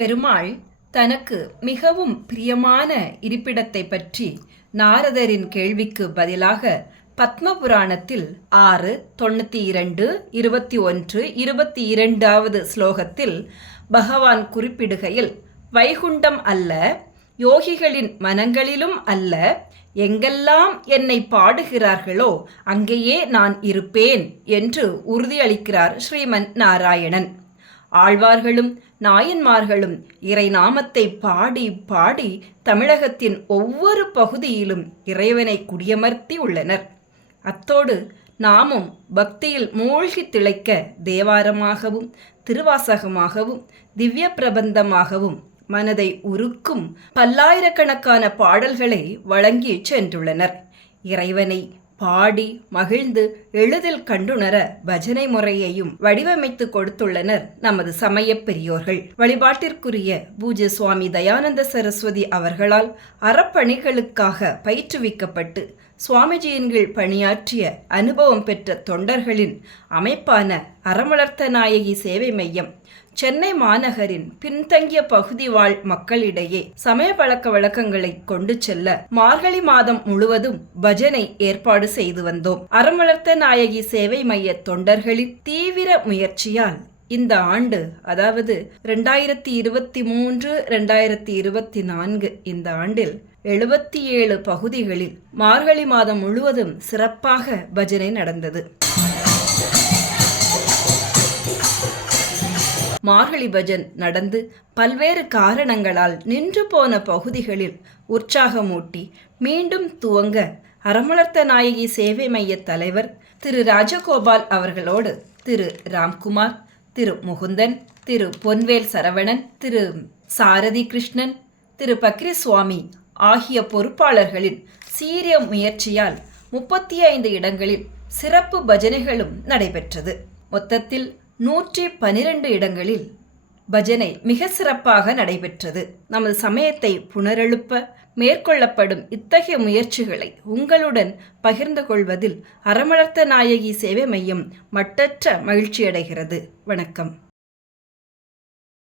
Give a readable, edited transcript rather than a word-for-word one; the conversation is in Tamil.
பெருமாள் தனக்கு மிகவும் பிரியமான இருப்பிடத்தை பற்றி நாரதரின் கேள்விக்கு பதிலாக பத்ம புராணத்தில் 6:92, 21, 22வது ஸ்லோகத்தில் பகவான் குறிப்பிடுகையில், வைகுண்டம் அல்ல, யோகிகளின் மனங்களிலும் அல்ல, எங்கெல்லாம் என்னை பாடுகிறார்களோ அங்கேயே நான் இருப்பேன் என்று உறுதியளிக்கிறார் ஸ்ரீமன் நாராயணன். ஆழ்வார்களும் நாயன்மார்களும் இறைநாமத்தை பாடி பாடி தமிழகத்தின் ஒவ்வொரு பகுதியிலும் இறைவனை குடியமர்த்தி உள்ளனர். அத்தோடு நாமும் பக்தியில் மூழ்கி திளைக்க தேவாரமாகவும் திருவாசகமாகவும் திவ்ய பிரபந்தமாகவும் மனதை உருக்கும் பல்லாயிரக்கணக்கான பாடல்களை வழங்கி சென்றுள்ளனர். இறைவனை பாடி மகிழ்ந்து எளிதில் கண்டுணர பஜனை முறையையும் வடிவமைத்து கொடுத்துள்ளனர் நமது சமய பெரியோர்கள். வழிபாட்டிற்குரிய பூஜ்ய சுவாமி தயானந்த சரஸ்வதி அவர்களால் அறப்பணிகளுக்காக பயிற்றுவிக்கப்பட்டு சுவாமிஜியின் கீழ் பணியாற்றிய அனுபவம் பெற்ற தொண்டர்களின் அமைப்பான அறமளர்த்த நாயகி சேவை மையம் சென்னை மாநகரின் பின்தங்கிய பகுதி வாழ் மக்களிடையே சமய பழக்க வழக்கங்களை கொண்டு செல்ல மார்கழி மாதம் முழுவதும் பஜனை ஏற்பாடு செய்து வந்தோம். அறமளர்த்த நாயகி சேவை மைய தொண்டர்களின் தீவிர முயற்சியால் இந்த ஆண்டு, அதாவது 2023, 2024 இந்த ஆண்டில் 77 பகுதிகளில் மார்கழி மாதம் முழுவதும் சிறப்பாக பஜனை நடந்தது. மார்கழி பஜன் நடந்து பல்வேறு காரணங்களால் நின்று போன பகுதிகளில் உற்சாகமூட்டி மீண்டும் துவங்க அறமளர்த்த நாயகி சேவை மைய தலைவர் திரு ராஜகோபால் அவர்களோடு திரு ராம்குமார், திரு முகுந்தன், திரு பொன்வேல் சரவணன், திரு சாரதி கிருஷ்ணன், திரு பக்ரி சுவாமி ஆகிய பொறுப்பாளர்களின் சீரிய முயற்சியால் 35 இடங்களில் சிறப்பு பஜனைகளும் நடைபெற்றது. மொத்தத்தில் 112 இடங்களில் பஜனை மிக சிறப்பாக நடைபெற்றது. நமது சமயத்தை புனரெழுப்ப மேற்கொள்ளப்படும் இத்தகைய முயற்சிகளை உங்களுடன் பகிர்ந்து கொள்வதில் அறமளர்த்த நாயகி சேவை மையம் மட்டற்ற மகிழ்ச்சியடைகிறது. வணக்கம்.